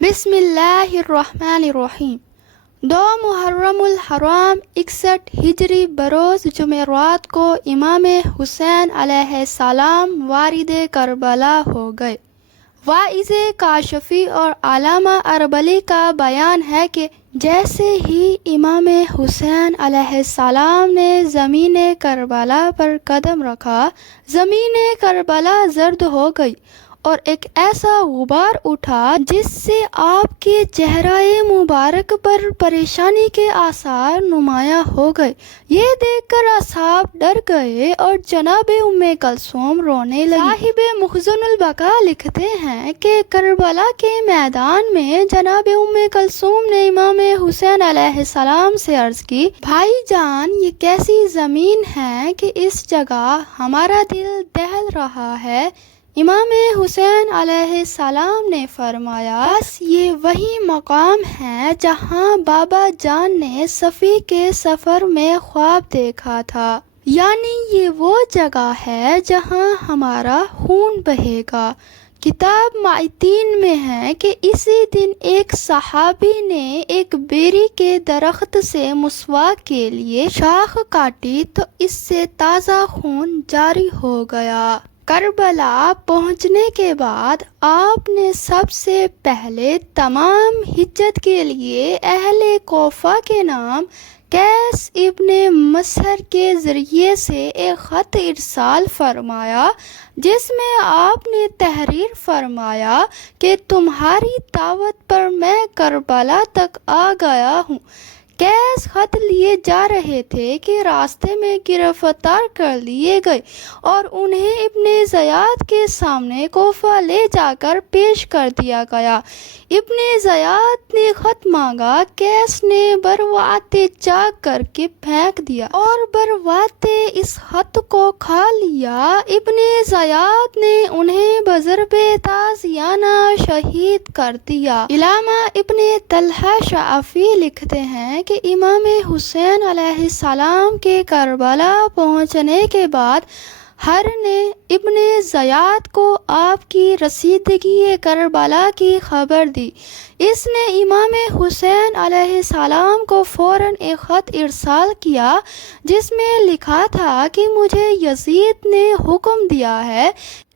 بسم اللہ الرحمن الرحیم۔ 2 محرم الحرام 61 ہجری بروز جمعرات کو امام حسین علیہ السلام وارد کربلا ہو گئے۔ واعظ کاشفی اور علامہ اربلی کا بیان ہے کہ جیسے ہی امام حسین علیہ السلام نے زمین کربلا پر قدم رکھا، زمین کربلا زرد ہو گئی اور ایک ایسا غبار اٹھا جس سے آپ کے چہرہ مبارک پر پریشانی کے آثار نمایاں ہو گئے۔ یہ دیکھ کر اصحاب ڈر گئے اور جناب ام کلثوم رونے لگی۔ صاحب مخزن البقاء لکھتے ہیں کہ کربلا کے میدان میں جناب ام کلثوم نے امام حسین علیہ السلام سے عرض کی، بھائی جان، یہ کیسی زمین ہے کہ اس جگہ ہمارا دل دہل رہا ہے؟ امام حسین علیہ السلام نے فرمایا، بس یہ وہی مقام ہے جہاں بابا جان نے صفی کے سفر میں خواب دیکھا تھا، یعنی یہ وہ جگہ ہے جہاں ہمارا خون بہے گا۔ کتاب معتین میں ہے کہ اسی دن ایک صحابی نے ایک بیری کے درخت سے مسواک کے لیے شاخ کاٹی تو اس سے تازہ خون جاری ہو گیا۔ کربلا پہنچنے کے بعد آپ نے سب سے پہلے تمام حجت کے لیے اہل کوفہ کے نام قیس ابن مسہر کے ذریعے سے ایک خط ارسال فرمایا، جس میں آپ نے تحریر فرمایا کہ تمہاری دعوت پر میں کربلا تک آ گیا ہوں۔ قیس خط لیے جا رہے تھے کہ راستے میں گرفتار کر لیے گئے اور انہیں ابن زیاد کے سامنے کوفہ لے جا کر پیش کر دیا گیا۔ ابن زیاد نے خط مانگا، قیس نے برواتے چاک کر کے پھینک دیا اور برواتے اس خط کو کھا لیا۔ ابن زیاد نے انہیں بضرب تازیانہ شہید کر دیا۔ علامہ ابن طلحہ شعفی لکھتے ہیں کہ امام حسین علیہ السلام کے کربلا پہنچنے کے بعد ہر نے ابن زیاد کو آپ کی رسیدگی کربلا کی خبر دی۔ اس نے امام حسین علیہ السلام کو فوراً ایک خط ارسال کیا جس میں لکھا تھا کہ مجھے یزید نے حکم دیا ہے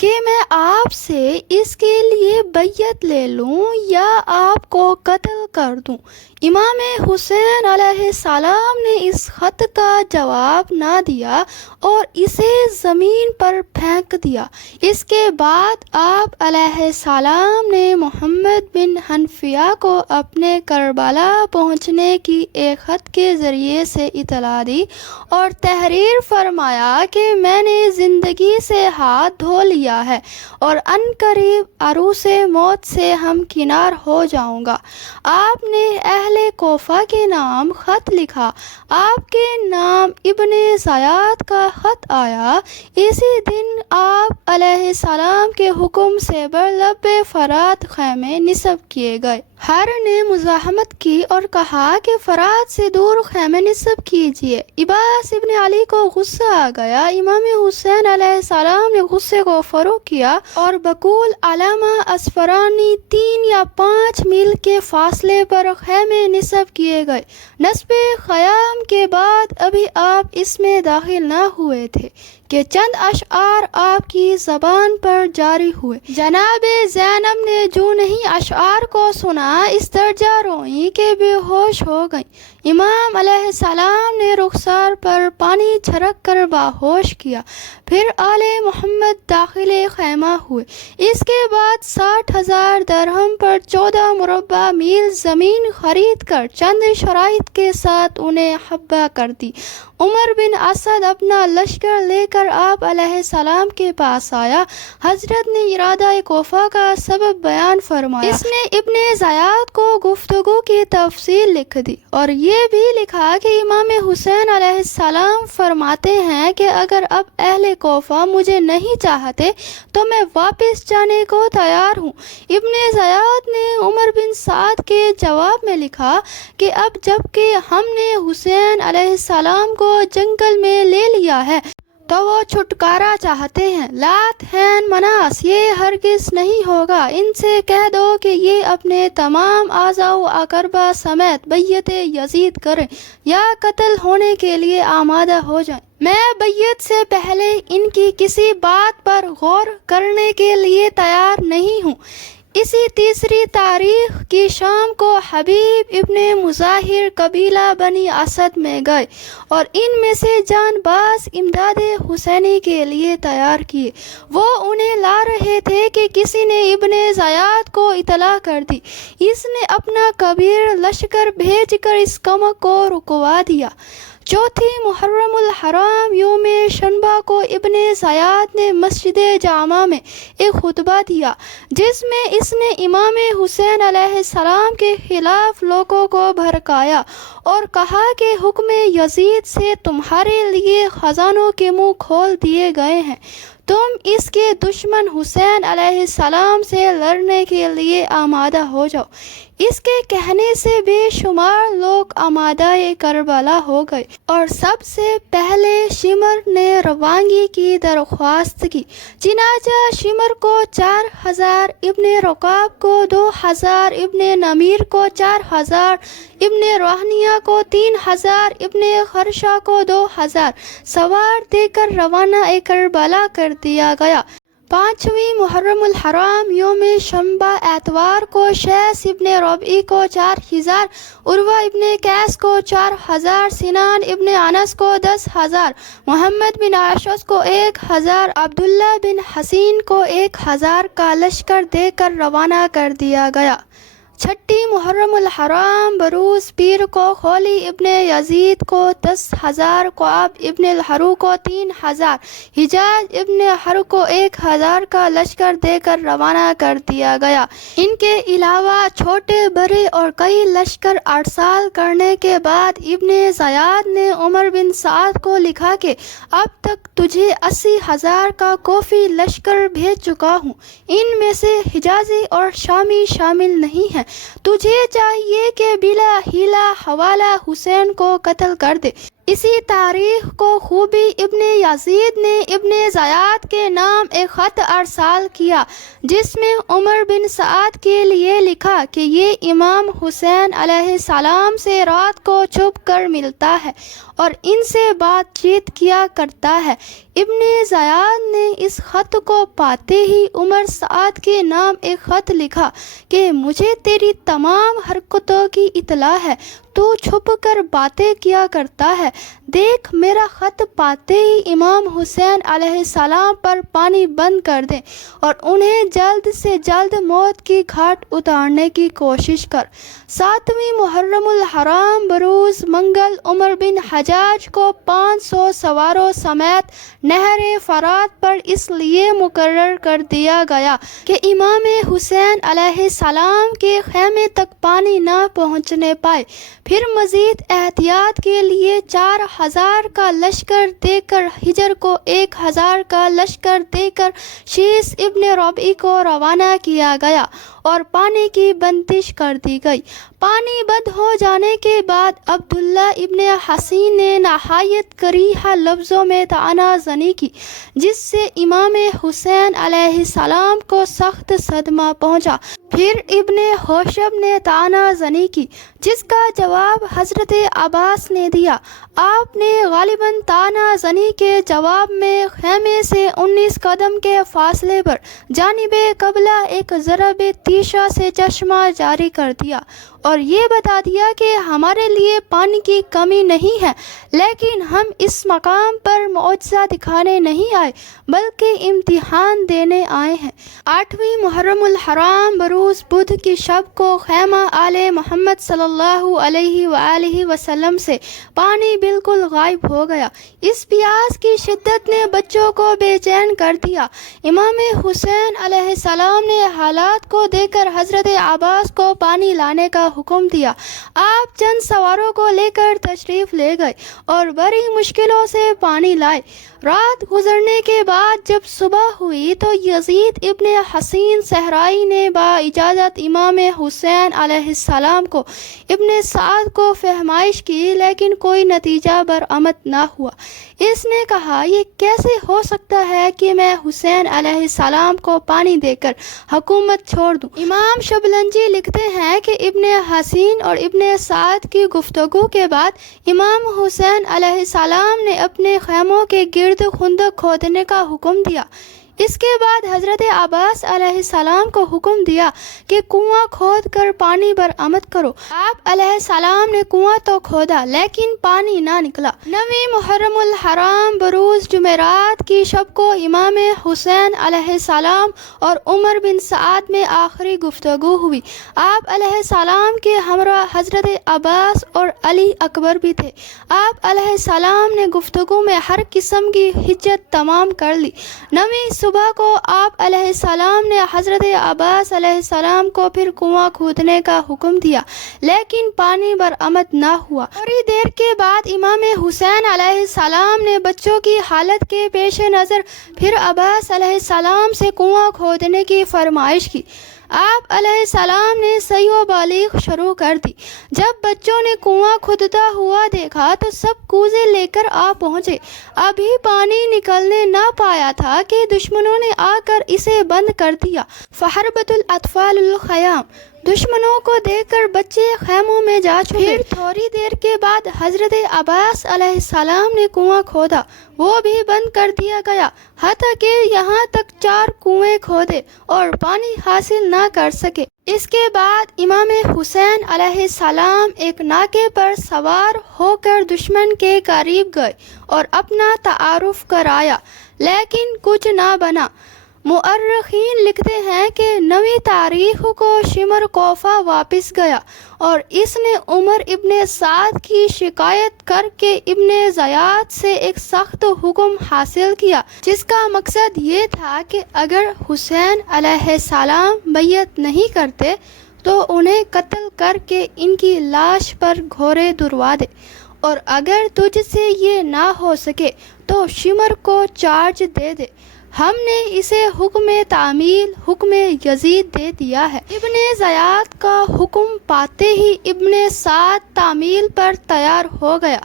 کہ میں آپ سے اس کے لیے بیعت لے لوں یا آپ کو قتل کر دوں۔ امام حسین علیہ السلام نے اس خط کا جواب نہ دیا اور اسے زمین پر پھینک دیا۔ اس کے بعد آپ علیہ السلام نے محمد بن حنفیہ کو اپنے کربلا پہنچنے کی ایک خط کے ذریعے سے اطلاع دی اور تحریر فرمایا کہ میں نے زندگی سے ہاتھ دھو لیا ہے اور عنقریب عروس موت سے ہمکنار ہو جاؤں گا۔ آپ نے اہل کوفہ کے نام خط لکھا۔ آپ کے نام ابن زیاد کا خط آیا۔ اسی دن آپ علیہ السلام کے حکم سے برلب فرات خیمے نصب کیے گئے۔ ہر نے مزاحمت کی اور کہا کہ فرات سے دور خیمے نصب کیجیے۔ عباس ابن علی کو غصہ آ گیا۔ امام حسین علیہ السلام نے غصے کو فروغ کیا اور بقول علامہ اسفرانی 3 یا 5 میل کے فاصلے پر خیمے نصب کیے گئے۔ نصب خیام کے بعد ابھی آپ اس میں داخل نہ ہوئے تھے کہ چند اشعار آپ کی زبان پر جاری ہوئے۔ جناب زینب نے جو نہیں اشعار کو سنا اس درجہ روئیں کہ بے ہوش ہو گئیں۔ امام علیہ السلام نے رخسار پر پانی چھڑک کر باہوش کیا۔ پھر آل محمد داخل خیمہ ہوئے۔ اس کے بعد 60,000 درہم پر 14 مربع میل زمین خرید کر چند شرائط کے ساتھ انہیں حبہ کر دی۔ عمر بن اسد اپنا لشکر لے کر آپ علیہ السلام کے پاس آیا۔ حضرت نے ارادہ کوفہ کا سبب بیان فرمایا۔ اس نے ابن زیاد کو گفتگو کی تفصیل لکھ دی اور یہ بھی لکھا کہ امام حسین علیہ السلام فرماتے ہیں کہ اگر اب اہل کوفہ مجھے نہیں چاہتے تو میں واپس جانے کو تیار ہوں۔ ابن زیاد نے عمر بن سعد کے جواب میں لکھا کہ اب جب کہ ہم نے حسین علیہ السلام کو جنگل میں لے لیا ہے تو وہ چھٹکارا چاہتے ہیں۔ لات ہین مناس یہ ہرگز نہیں ہوگا، ان سے کہہ دو کہ یہ اپنے تمام اعضاء و اقربا سمیت بیعت یزید کریں یا قتل ہونے کے لیے آمادہ ہو جائیں۔ میں بیعت سے پہلے ان کی کسی بات پر غور کرنے کے لیے تیار نہیں ہوں۔ اسی 3 تاریخ کی شام کو حبیب ابن مظاہر قبیلہ بنی اسد میں گئے اور ان میں سے جان باز امداد حسینی کے لیے تیار کیے۔ وہ انہیں لا رہے تھے کہ کسی نے ابن زیاد کو اطلاع کر دی۔ اس نے اپنا کبیر لشکر بھیج کر اس کمک کو رکوا دیا۔ 4 محرم الحرام یوم شنبہ کو ابن زیاد نے مسجد جامع میں ایک خطبہ دیا جس میں اس نے امام حسین علیہ السلام کے خلاف لوگوں کو بھڑکایا اور کہا کہ حکم یزید سے تمہارے لیے خزانوں کے منہ کھول دیے گئے ہیں، تم اس کے دشمن حسین علیہ السلام سے لڑنے کے لیے آمادہ ہو جاؤ۔ اس کے کہنے سے بے شمار لوگ آمادہ کربلا ہو گئے اور سب سے پہلے شمر نے روانگی کی درخواست کی۔ چنانچہ شمر کو 4000، ابن رکاب کو 2000، ابن نمیر کو 4000، ابن روحانیہ کو 3000، ابن خرشہ کو 2000 سوار دے کر روانہ کربلا کر دیا گیا۔ 5ویں محرم الحرام یوم شنبہ اتوار کو شیس ابن ربعی کو 4000، عروہ ابن قیس کو 4000، سنان ابن انس کو 10,000، محمد بن عاشس کو 1000، عبداللہ بن حسین کو 1000 کا لشکر دے کر روانہ کر دیا گیا۔ 6 محرم الحرام بروز پیر کو خولی ابن یزید کو 10,000، قعب ابن الحرو کو 3000، حجاج ابن حر کو 1000 کا لشکر دے کر روانہ کر دیا گیا۔ ان کے علاوہ چھوٹے بڑے اور کئی لشکر ارسال کرنے کے بعد ابن زیاد نے عمر بن سعد کو لکھا کہ اب تک تجھے 80,000 کا کوفی لشکر بھیج چکا ہوں، ان میں سے حجازی اور شامی شامل نہیں ہیں، تجھے چاہیے کہ بلا ہیلا حوالہ حسین کو قتل کر دے۔ اسی تاریخ کو خوبی ابن یزید نے ابن زیاد کے نام ایک خط ارسال کیا جس میں عمر بن سعد کے لیے لکھا کہ یہ امام حسین علیہ السلام سے رات کو چھپ کر ملتا ہے اور ان سے بات چیت کیا کرتا ہے۔ ابن زیاد نے اس خط کو پاتے ہی عمر سعد کے نام ایک خط لکھا کہ مجھے تیری تمام حرکتوں کی اطلاع ہے، تو چھپ کر باتیں کیا کرتا ہے، دیکھ میرا خط پاتے ہی امام حسین علیہ السلام پر پانی بند کر دیں اور انہیں جلد سے جلد موت کی گھاٹ اتارنے کی کوشش کر۔ 7ویں محرم الحرام بروز منگل عمر بن حجاج کو 500 سواروں سمیت نہر فرات پر اس لیے مقرر کر دیا گیا کہ امام حسین علیہ السلام کے خیمے تک پانی نہ پہنچنے پائے۔ پھر مزید احتیاط کے لیے 4000 کا لشکر دے کر ہجر کو 1000 کا لشکر دے کر شیس ابن ربعی کو روانہ کیا گیا اور پانی کی بندش کر دی گئی۔ پانی بند ہو جانے کے بعد عبداللہ ابن حسین نے نہایت کریہ لفظوں میں طعنہ زنی کی جس سے امام حسین علیہ السلام کو سخت صدمہ پہنچا۔ پھر ابن خوشب نے طعنہ زنی کی جس کا جواب حضرت عباس نے دیا۔ آپ نے غالباً طعنہ زنی کے جواب میں خیمے سے 19 قدم کے فاصلے پر جانب قبلہ ایک ضرب تیشہ سے چشمہ جاری کر دیا اور یہ بتا دیا کہ ہمارے لیے پانی کی کمی نہیں ہے، لیکن ہم اس مقام پر معجزہ دکھانے نہیں آئے بلکہ امتحان دینے آئے ہیں۔ 8ویں محرم الحرام بروز بدھ کی شب کو خیمہ آل محمد صلی اللہ علیہ وآلہ وسلم سے پانی بالکل غائب ہو گیا۔ اس پیاس کی شدت نے بچوں کو بے چین کر دیا۔ امام حسین علیہ السلام نے حالات کو دیکھ دے کر حضرت عباس کو پانی لانے کا حکم دیا۔ آپ چند سواروں کو لے کر تشریف لے گئے اور بڑی مشکلوں سے پانی لائے۔ رات گزرنے کے بعد جب صبح ہوئی تو یزید ابن حسین صحرائی نے با اجازت امام حسین علیہ السلام کو ابن سعد کو فہمائش کی، لیکن کوئی نتیجہ برآمد نہ ہوا۔ اس نے کہا، یہ کیسے ہو سکتا ہے کہ میں حسین علیہ السلام کو پانی دے کر حکومت چھوڑ دوں؟ امام شبلنجی لکھتے ہیں کہ ابن حسین اور ابن سعد کی گفتگو کے بعد امام حسین علیہ السلام نے اپنے خیموں کے گرد خندق کھودنے کا حکم دیا۔ اس کے بعد حضرت عباس علیہ السلام کو حکم دیا کہ کنواں کھود کر پانی برآمد کرو۔ آپ علیہ السلام نے کنواں تو کھودا لیکن پانی نہ نکلا۔ 9 محرم الحرام بروز جمعرات کی شب کو امام حسین علیہ السلام اور عمر بن سعد میں آخری گفتگو ہوئی۔ آپ علیہ السلام کے ہمراہ حضرت عباس اور علی اکبر بھی تھے۔ آپ علیہ السلام نے گفتگو میں ہر قسم کی حجت تمام کر لی۔ 9 صبح کو آپ علیہ السلام نے حضرت عباس علیہ السلام کو پھر کنواں کھودنے کا حکم دیا لیکن پانی برآمد نہ ہوا۔ تھوڑی دیر کے بعد امام حسین علیہ السلام نے بچوں کی حالت کے پیش نظر پھر عباس علیہ السلام سے کنواں کھودنے کی فرمائش کی۔ آپ علیہ السلام نے صحیح و بالغ شروع کر دی۔ جب بچوں نے کنواں کھودتا ہوا دیکھا تو سب کوزے لے کر آ پہنچے۔ ابھی پانی نکلنے نہ پایا تھا کہ دشمنوں نے آ کر اسے بند کر دیا۔ فحربت الاطفال الخیام، دشمنوں کو دیکھ کر بچے خیموں میں جا چھپے۔ پھر تھوڑی دیر کے بعد حضرت عباس علیہ السلام نے کنواں کھودا، وہ بھی بند کر دیا گیا، حتیٰ کہ یہاں تک 4 کنویں کھودے اور پانی حاصل نہ کر سکے۔ اس کے بعد امام حسین علیہ السلام ایک ناکے پر سوار ہو کر دشمن کے قریب گئے اور اپنا تعارف کرایا، لیکن کچھ نہ بنا۔ مؤرخین لکھتے ہیں کہ 9 تاریخ کو شمر کوفہ واپس گیا اور اس نے عمر ابن سعد کی شکایت کر کے ابن زیاد سے ایک سخت حکم حاصل کیا، جس کا مقصد یہ تھا کہ اگر حسین علیہ السلام بیعت نہیں کرتے تو انہیں قتل کر کے ان کی لاش پر گھوڑے دھروا دے، اور اگر تجھ سے یہ نہ ہو سکے تو شمر کو چارج دے دے۔ ہم نے اسے حکم تعمیل حکم یزید دے دیا ہے۔ ابن زیاد کا حکم پاتے ہی ابن سعد تعمیل پر تیار ہو گیا۔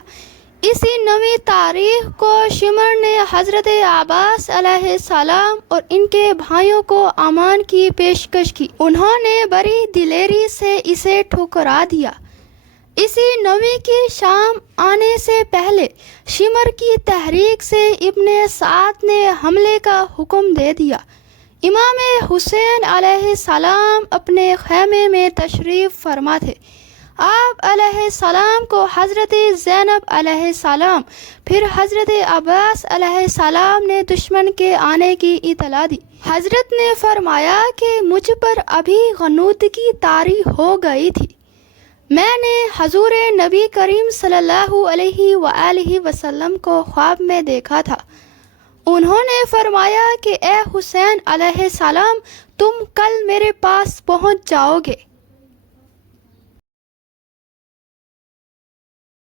اسی 9 تاریخ کو شمر نے حضرت عباس علیہ السلام اور ان کے بھائیوں کو امان کی پیشکش کی۔ انہوں نے بڑی دلیری سے اسے ٹھکرا دیا۔ اسی 9 کی شام آنے سے پہلے شمر کی تحریک سے ابن سعد نے حملے کا حکم دے دیا۔ امام حسین علیہ السلام اپنے خیمے میں تشریف فرما تھے۔ آپ علیہ السلام کو حضرت زینب علیہ السلام پھر حضرت عباس علیہ السلام نے دشمن کے آنے کی اطلاع دی۔ حضرت نے فرمایا کہ مجھ پر ابھی غنودگی طاری ہو گئی تھی۔ میں نے حضور نبی کریم صلی اللہ علیہ وآلہ وسلم کو خواب میں دیکھا تھا۔ انہوں نے فرمایا کہ اے حسین علیہ السلام، تم کل میرے پاس پہنچ جاؤ گے۔